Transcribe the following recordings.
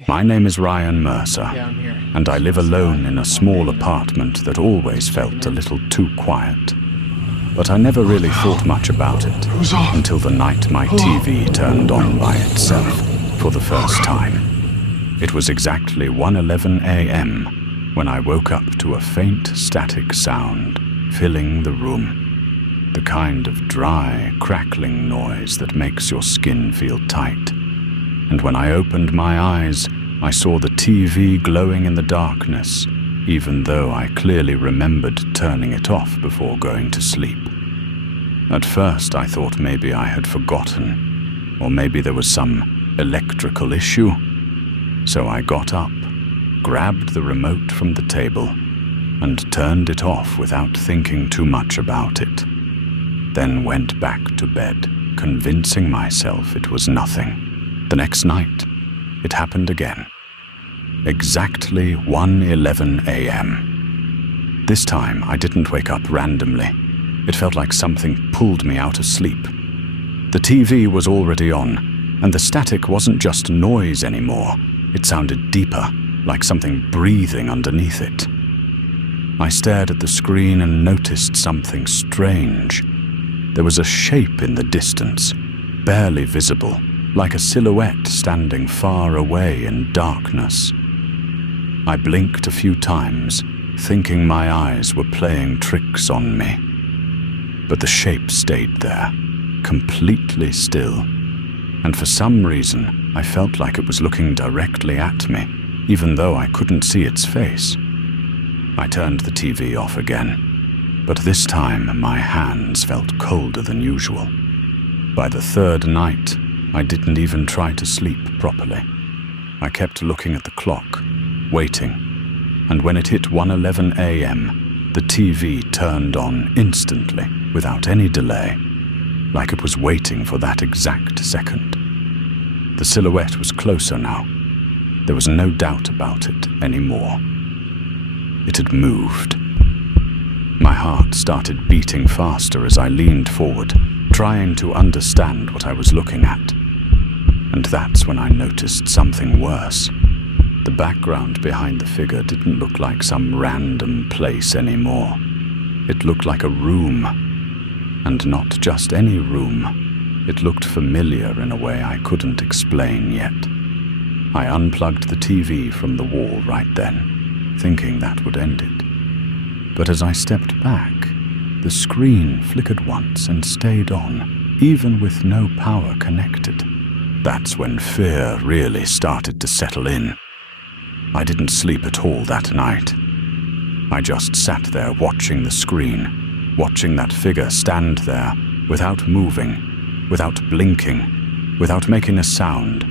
My name is Ryan Mercer, Yeah, I'm here. and I live alone in a small apartment that always felt a little too quiet. But I never really thought much about it until the night my TV turned on by itself for the first time. It was exactly 1:11 a.m. when I woke up to a faint static sound filling the room. The kind of dry, crackling noise that makes your skin feel tight. And when I opened my eyes, I saw the TV glowing in the darkness, even though I clearly remembered turning it off before going to sleep. At first, I thought maybe I had forgotten, or maybe there was some electrical issue. So I got up, grabbed the remote from the table, and turned it off without thinking too much about it. Then went back to bed, convincing myself it was nothing. The next night, it happened again. Exactly 1:11 a.m. This time, I didn't wake up randomly. It felt like something pulled me out of sleep. The TV was already on, and the static wasn't just noise anymore. It sounded deeper, like something breathing underneath it. I stared at the screen and noticed something strange. There was a shape in the distance, barely visible, like a silhouette standing far away in darkness. I blinked a few times, thinking my eyes were playing tricks on me. But the shape stayed there, completely still, and for some reason I felt like it was looking directly at me, even though I couldn't see its face. I turned the TV off again, but this time my hands felt colder than usual. By the third night, I didn't even try to sleep properly. I kept looking at the clock, waiting, and when it hit 1:11 a.m., the TV turned on instantly, without any delay, like it was waiting for that exact second. The silhouette was closer now. There was no doubt about it anymore. It had moved. My heart started beating faster as I leaned forward, trying to understand what I was looking at. And that's when I noticed something worse. The background behind the figure didn't look like some random place anymore. It looked like a room. And not just any room. It looked familiar in a way I couldn't explain yet. I unplugged the TV from the wall right then, thinking that would end it. But as I stepped back, the screen flickered once and stayed on, even with no power connected. That's when fear really started to settle in. I didn't sleep at all that night. I just sat there watching the screen, watching that figure stand there, without moving, without blinking, without making a sound,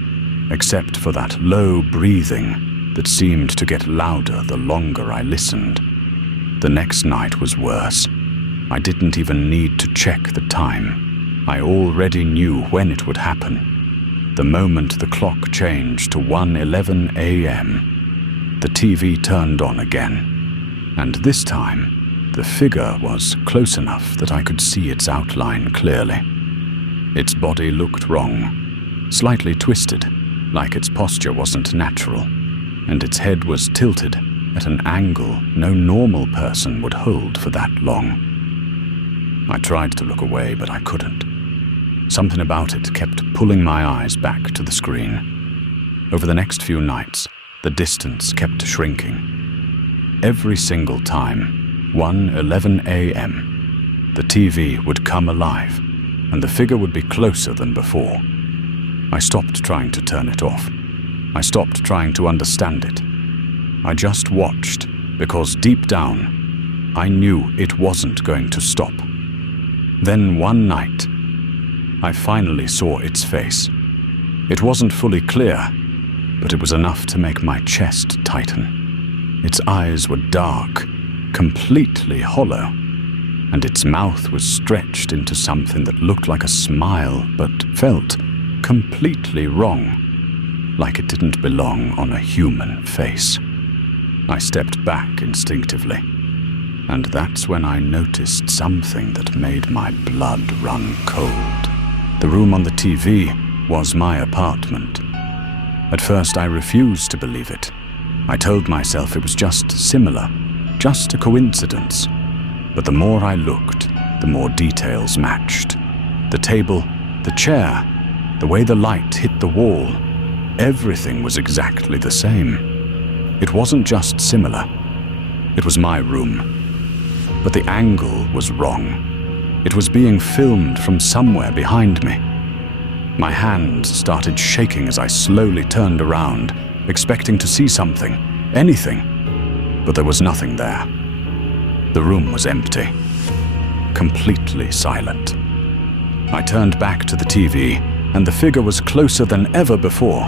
except for that low breathing that seemed to get louder the longer I listened. The next night was worse. I didn't even need to check the time. I already knew when it would happen. The moment the clock changed to 1:11 a.m., the TV turned on again. And this time, the figure was close enough that I could see its outline clearly. Its body looked wrong, slightly twisted, like its posture wasn't natural, and its head was tilted at an angle no normal person would hold for that long. I tried to look away, but I couldn't. Something about it kept pulling my eyes back to the screen. Over the next few nights, the distance kept shrinking. Every single time, 1:11 a.m., the TV would come alive, and the figure would be closer than before. I stopped trying to turn it off. I stopped trying to understand it. I just watched, because deep down, I knew it wasn't going to stop. Then one night, I finally saw its face. It wasn't fully clear, but it was enough to make my chest tighten. Its eyes were dark, completely hollow, and its mouth was stretched into something that looked like a smile, but felt completely wrong, like it didn't belong on a human face. I stepped back instinctively, and that's when I noticed something that made my blood run cold. The room on the TV was my apartment. At first, I refused to believe it. I told myself it was just similar, just a coincidence. But the more I looked, the more details matched. The table, the chair, the way the light hit the wall, everything was exactly the same. It wasn't just similar. It was my room. But the angle was wrong. It was being filmed from somewhere behind me. My hands started shaking as I slowly turned around, expecting to see something, anything. But there was nothing there. The room was empty, completely silent. I turned back to the TV, and the figure was closer than ever before.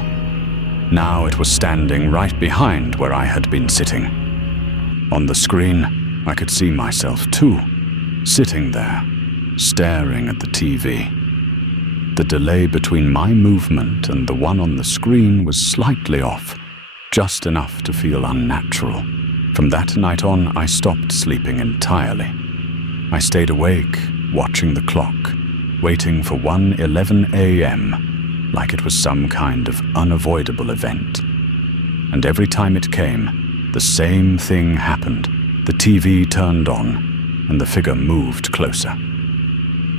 Now it was standing right behind where I had been sitting. On the screen, I could see myself too, sitting there, staring at the TV. The delay between my movement and the one on the screen was slightly off, just enough to feel unnatural. From that night on, I stopped sleeping entirely. I stayed awake, watching the clock, waiting for 1:11 a.m., like it was some kind of unavoidable event. And every time it came, the same thing happened. The TV turned on, and the figure moved closer.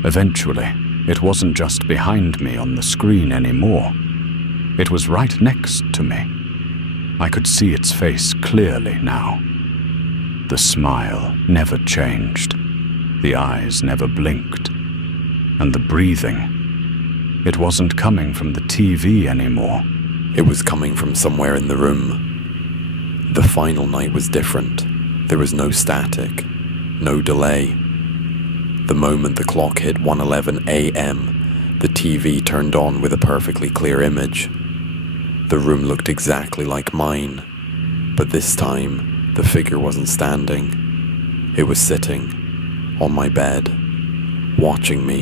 Eventually, it wasn't just behind me on the screen anymore. It was right next to me. I could see its face clearly now. The smile never changed. The eyes never blinked. And the breathing, it wasn't coming from the TV anymore. It was coming from somewhere in the room. The final night was different. There was no static, no delay. The moment the clock hit 1:11 a.m., the TV turned on with a perfectly clear image. The room looked exactly like mine, but this time, the figure wasn't standing. It was sitting on my bed, watching me.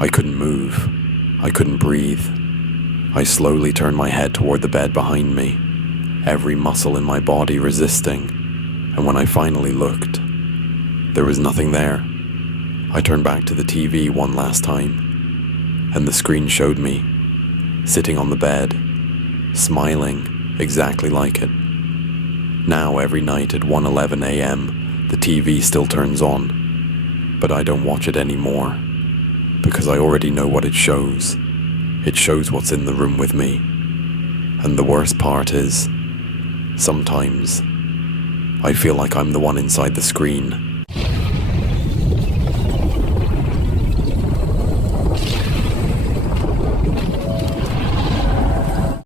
I couldn't move. I couldn't breathe. I slowly turned my head toward the bed behind me, every muscle in my body resisting, and when I finally looked, there was nothing there. I turned back to the TV one last time, and the screen showed me, sitting on the bed, smiling exactly like it. Now every night at 1:11 a.m., the TV still turns on, but I don't watch it anymore, because I already know what it shows. It shows what's in the room with me. And the worst part is, sometimes, I feel like I'm the one inside the screen,